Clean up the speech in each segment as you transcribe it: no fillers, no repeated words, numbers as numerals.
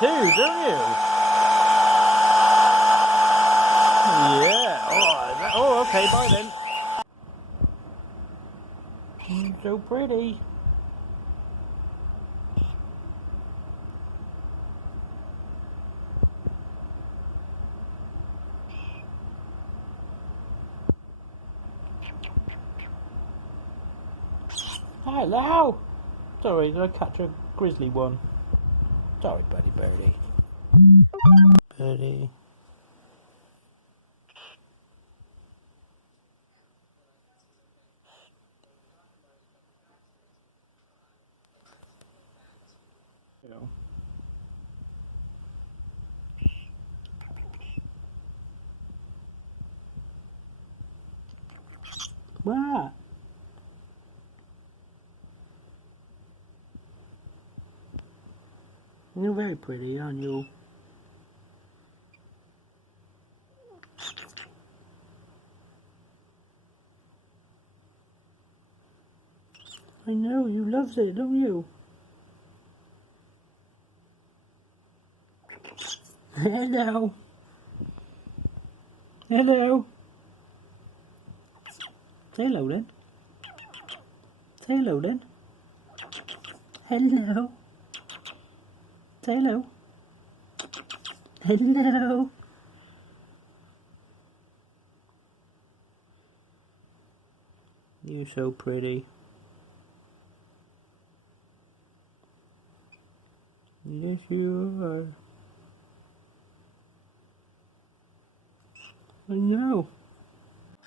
too, don't you? Yeah. Oh, okay, bye then. So pretty. Hello. Sorry, did I catch a grizzly one? Sorry, buddy birdie. Birdie. What? You're very pretty, aren't you? I know, you loves it, don't you? Hello. Hello. Say hello then. Say hello then. Hello. Say hello. Hello. You're so pretty. Yes, you are. I know.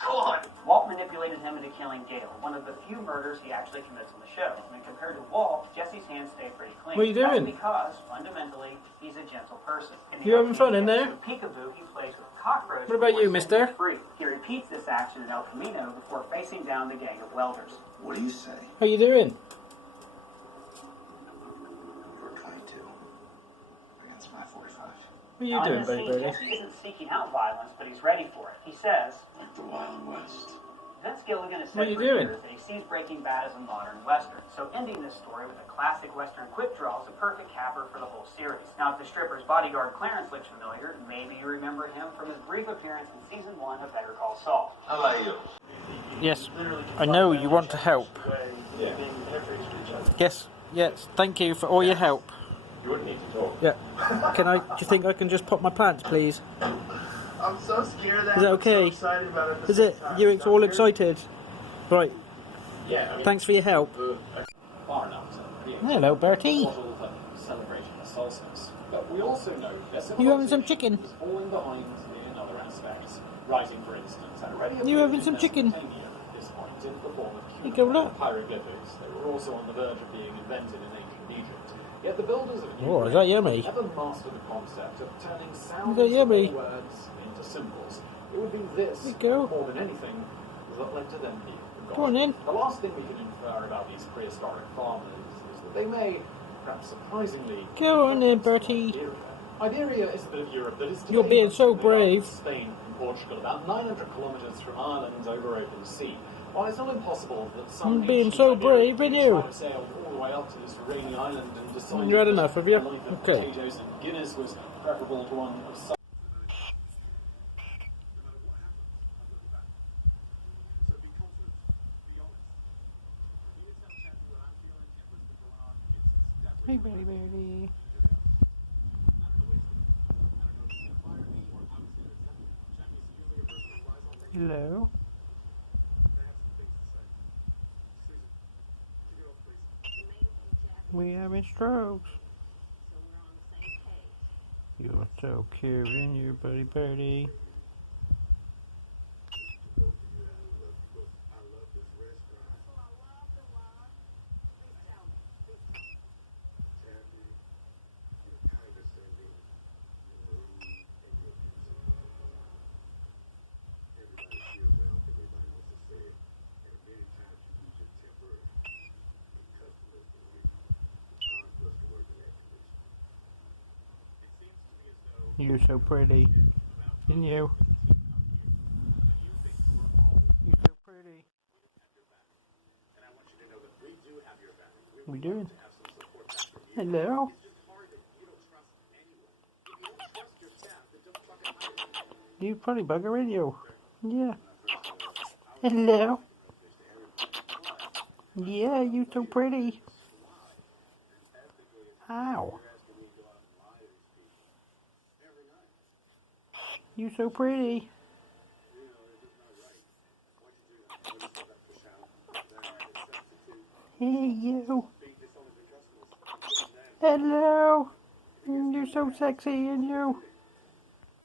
God! Walt manipulated him into killing Gale, one of the few murders he actually commits on the show. When compared to Walt, Jesse's hands stay pretty clean. What are you doing? That's because, fundamentally, he's a gentle person. You having fun in there? Peekaboo, he plays with cockroaches. What about you, mister? Free. He repeats this action in El Camino before facing down the gang of welders. What do you say? How you doing? You were 22 against my 45. What are you doing, buddy birdie? Jesse isn't seeking out violence, but he's ready for it. He says, Like the Wild West. Vince Gilligan has What are said you for doing? years that he sees Breaking Bad as a modern Western. So ending this story with a classic Western quick draw is the perfect capper for the whole series. Now, if the stripper's bodyguard Clarence looks familiar, maybe you remember him from his brief appearance in Season 1 of Better Call Saul. How about you? Yes, I know you want to help. Yeah. Yes, thank you for all your help. You wouldn't need to talk. Yeah. Do you think I can just pot my plants, please? I'm so scared that Is that okay? I'm so excited about it. Is it? You're all excited? Right. Yeah. I mean, Thanks for your help. Far enough, Hello, Bertie. celebrating the solstice. But we also know that You having some chicken? is falling behind in other aspects. Writing, for instance, had already You having some appeared chicken? in Mesopotamia at this point in the form of Here you go, look. hieroglyphics that were also on the verge of being invented in ancient Egypt. Yet the builders of a new Oh, is that yummy? never mastered the concept of turning sounds Is that yummy? of words into symbols. It would be this, Here you go. more than anything, that led to them being forgotten. Go on in. The last thing we can infer about these prehistoric farmers is that they may, perhaps surprisingly, Go on in, Bertie. Iberia is the bit of Europe that is You're today being so made up of brave. Spain and Portugal, about 900 kilometres from Ireland over open sea. While it's not impossible that some You're being ancient so Iberians brave, ain't you? might have sailed all the way up to this rainy island and decided You had that enough, have you? a life of Okay. potatoes and Guinness was preferable to one of some. Hey, Bertie. Hello. We having strokes. You're so cute, ain't you, buddy birdie? You're so pretty. And you? You're so pretty. We do. Hello. You probably bugger radio. Yeah. Hello. Yeah, you so pretty. Ow. You so pretty. Hey, you. Hello. You're so sexy, and you.